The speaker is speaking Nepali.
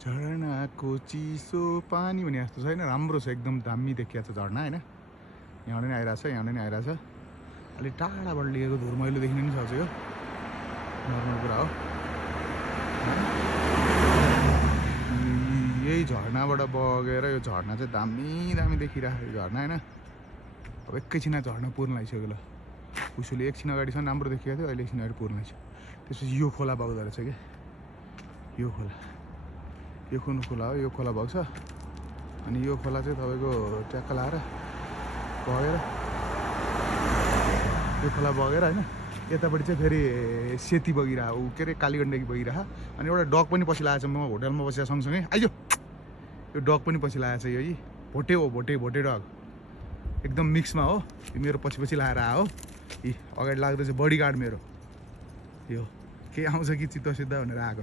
झरनाको चिसो पानी भने जस्तो छैन, राम्रो छ, एकदम दामी देखिया छ झरना हैन। यहाँबाट नि आइरहेछ, यहाँबाट नि आइरहेछ। अलि टाढाबाट लिएको धुर मैलो देखिन नि सक्छ, यो नर्मल कुरा हो। यही झरनाबाट बगेर यो झरना चाहिँ दामी दामी देखिरहेको यो झरना हैन। अब एकैछिन झरना पूर्ण लागिसक्यो ल। उसले एकछिन अगाडिसम्म राम्रो देखिएको थियो, अहिले एकछिन अगाडि पूर्ण लागिसक्यो। त्यसपछि यो खोला बग्दो रहेछ क्या, यो खोला, यो कुन खोला हो, यो खोला बग्छ। अनि यो खोला चाहिँ तपाईँको ट्याक्क लाएर बगेर, यो खोला बगेर होइन यतापट्टि चाहिँ फेरि सेती बगिरहेको, ऊ के अरे कालीगण्डकी बगिरहेको। अनि एउटा डग पनि पछि लागेको छ, म होटलमा बसेर सँगसँगै आइज। यो डग पनि पछि लागेको छ, यो भोटे हो, भोटे डग एकदम मिक्समा हो। यो मेरो पछि पछि लाएर आयो, अगाडि लाग्दैछ बडीगार्ड मेरो। यो के आउँछ कि चित्त सिद्ध भनेर आएको।